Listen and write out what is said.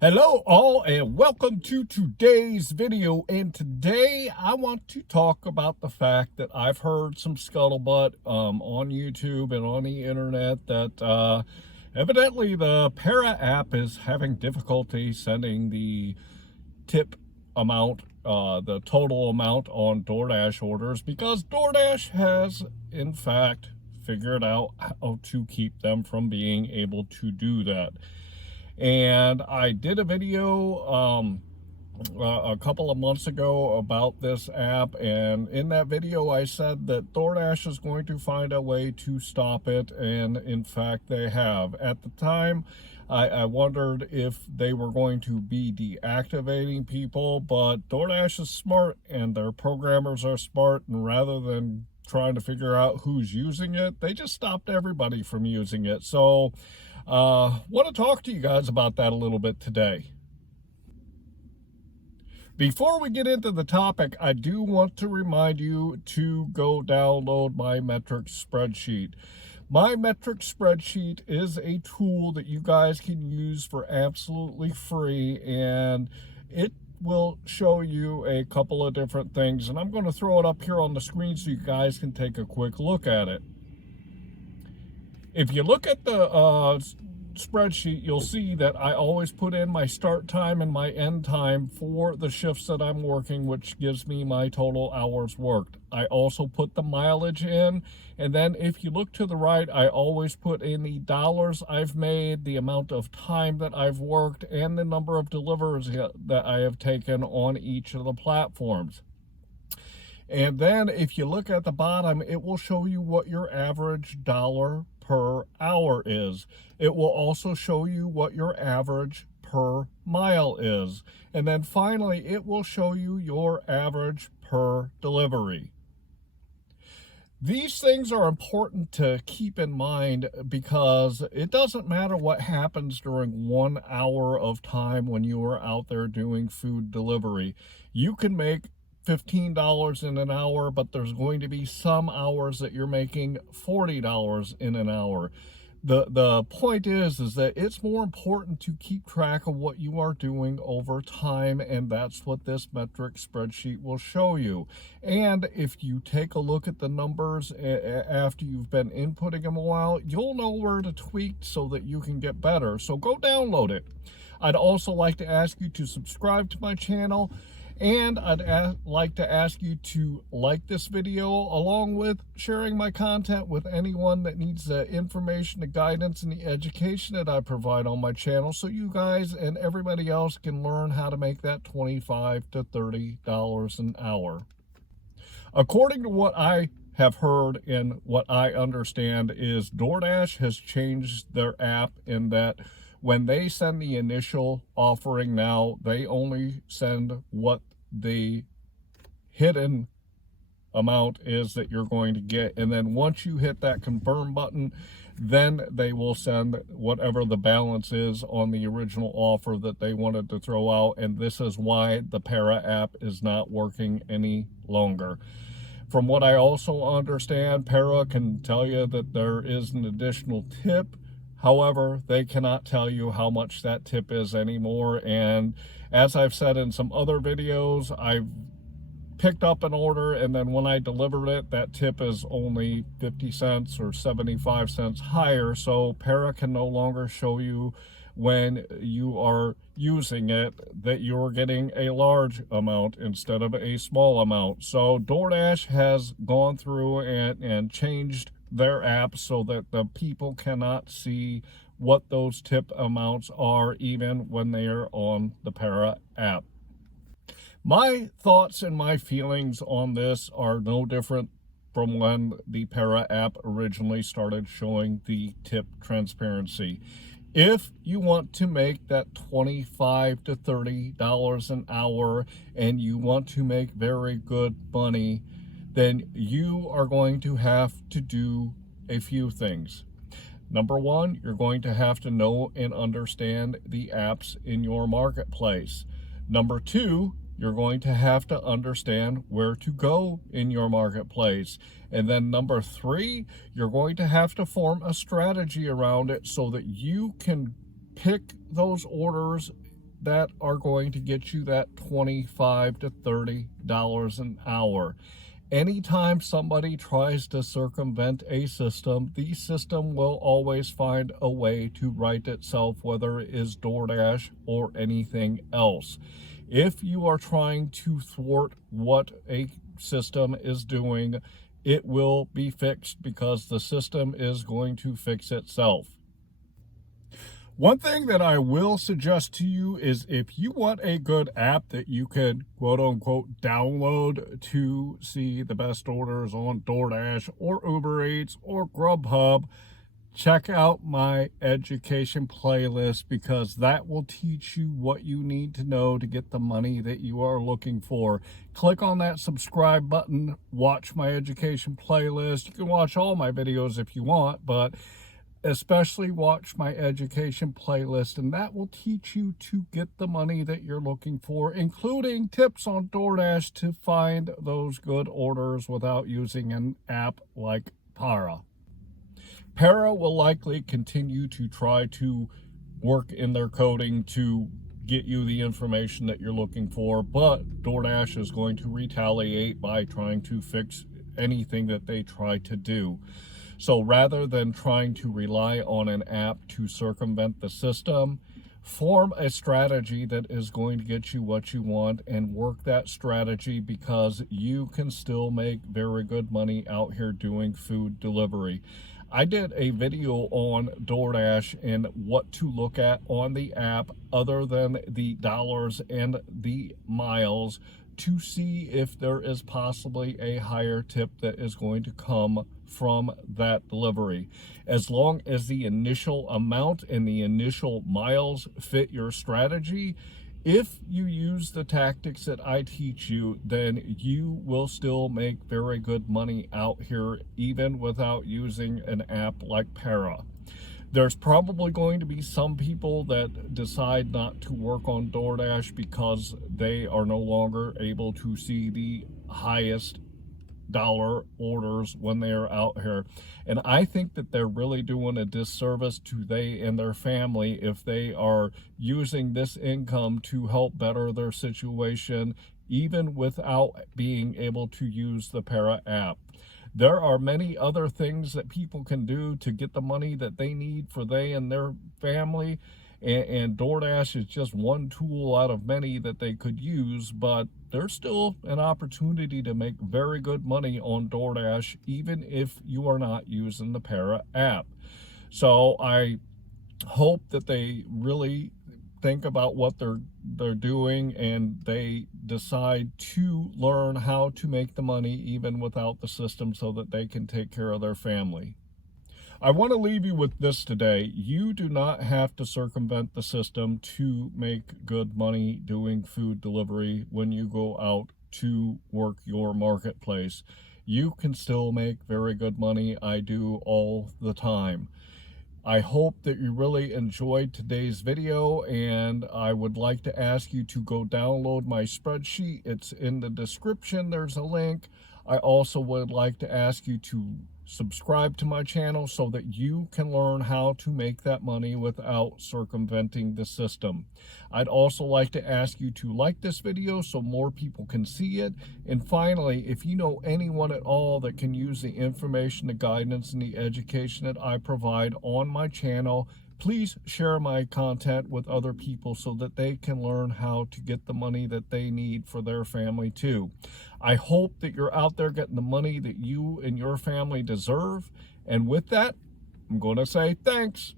Hello all and welcome to today's video, and today I want to talk about the fact that I've heard some scuttlebutt on YouTube and on the internet that evidently the Para app is having difficulty sending the tip amount, the total amount on DoorDash orders, because DoorDash has in fact figured out how to keep them from being able to do that. And I did a video a couple of months ago about this app, and in that video I said that DoorDash is going to find a way to stop it, and in fact they have. At the time I wondered if they were going to be deactivating people, but DoorDash is smart and their programmers are smart, and rather than trying to figure out who's using it, they just stopped everybody from using it. So want to talk to you guys about that a little bit today. Before we get into the topic, I do want to remind you to go download my metrics spreadsheet. My metrics spreadsheet is a tool that you guys can use for absolutely free, and it will show you a couple of different things, and I'm going to throw it up here on the screen so you guys can take a quick look at it. If you look at the spreadsheet, you'll see that I always put in my start time and my end time for the shifts that I'm working, which gives me my total hours worked. I also put the mileage in, and then if you look to the right, I always put in the dollars I've made, the amount of time that I've worked, and the number of deliveries that I have taken on each of the platforms. And then if you look at the bottom, it will show you what your average dollar per hour is. It will also show you what your average per mile is. And then finally, it will show you your average per delivery. These things are important to keep in mind, because it doesn't matter what happens during 1 hour of time when you are out there doing food delivery. You can make $15 in an hour, but there's going to be some hours that you're making $40 in an hour. The point is that it's more important to keep track of what you are doing over time, and that's what this metric spreadsheet will show you. And if you take a look at the numbers after you've been inputting them a while, you'll know where to tweak so that you can get better. So go download it. I'd also like to ask you to subscribe to my channel, and I'd like to ask you to like this video, along with sharing my content with anyone that needs the information, the guidance, and the education that I provide on my channel, so you guys and everybody else can learn how to make that $25 to $30 an hour. According to what I have heard and what I understand, is DoorDash has changed their app in that when they send the initial offering now, they only send what the hidden amount is that you're going to get. And then once you hit that confirm button, then they will send whatever the balance is on the original offer that they wanted to throw out. And this is why the Para app is not working any longer. From what I also understand, Para can tell you that there is an additional tip. However, they cannot tell you how much that tip is anymore. And as I've said in some other videos, I've picked up an order, and then when I delivered it, that tip is only 50 cents or 75 cents higher. So Para can no longer show you when you are using it that you're getting a large amount instead of a small amount. So DoorDash has gone through and changed their app so that the people cannot see what those tip amounts are, even when they are on the Para app. My thoughts and my feelings on this are no different from when the Para app originally started showing the tip transparency. If you want to make that $25 to $30 an hour and you want to make very good money, then you are going to have to do a few things. Number one, you're going to have to know and understand the apps in your marketplace. Number two, you're going to have to understand where to go in your marketplace. And then number three, you're going to have to form a strategy around it so that you can pick those orders that are going to get you that $25 to $30 an hour. Anytime somebody tries to circumvent a system, the system will always find a way to right itself, whether it is DoorDash or anything else. If you are trying to thwart what a system is doing, it will be fixed because the system is going to fix itself. One thing that I will suggest to you is if you want a good app that you can quote unquote download to see the best orders on DoorDash or Uber Eats or GrubHub, check out my education playlist, because that will teach you what you need to know to get the money that you are looking for. Click on that subscribe button, watch my education playlist. You can watch all my videos if you want, but especially watch my education playlist, and that will teach you to get the money that you're looking for, including tips on DoorDash to find those good orders without using an app like McFallRI. McFallRI will likely continue to try to work in their coding to get you the information that you're looking for, but DoorDash is going to retaliate by trying to fix anything that they try to do. So rather than trying to rely on an app to circumvent the system, form a strategy that is going to get you what you want and work that strategy, because you can still make very good money out here doing food delivery. I did a video on DoorDash and what to look at on the app other than the dollars and the miles to see if there is possibly a higher tip that is going to come from that delivery. As long as the initial amount and the initial miles fit your strategy, if you use the tactics that I teach you, then you will still make very good money out here, even without using an app like McFallRI. There's probably going to be some people that decide not to work on DoorDash because they are no longer able to see the highest dollar orders when they are out here. And I think that they're really doing a disservice to they and their family if they are using this income to help better their situation, even without being able to use the McFallRI app. There are many other things that people can do to get the money that they need for they and their family. And DoorDash is just one tool out of many that they could use, but there's still an opportunity to make very good money on DoorDash, even if you are not using the McFallRI app. So I hope that they really think about what they're doing and they decide to learn how to make the money even without the system so that they can take care of their family. I want to leave you with this today. You do not have to circumvent the system to make good money doing food delivery when you go out to work your marketplace. You can still make very good money. I do all the time. I hope that you really enjoyed today's video, and I would like to ask you to go download my spreadsheet. It's in the description. There's a link. I also would like to ask you to subscribe to my channel so that you can learn how to make that money without circumventing the system. I'd also like to ask you to like this video so more people can see it. And finally, if you know anyone at all that can use the information, the guidance, and the education that I provide on my channel, please share my content with other people so that they can learn how to get the money that they need for their family too. I hope that you're out there getting the money that you and your family deserve. And with that, I'm going to say thanks.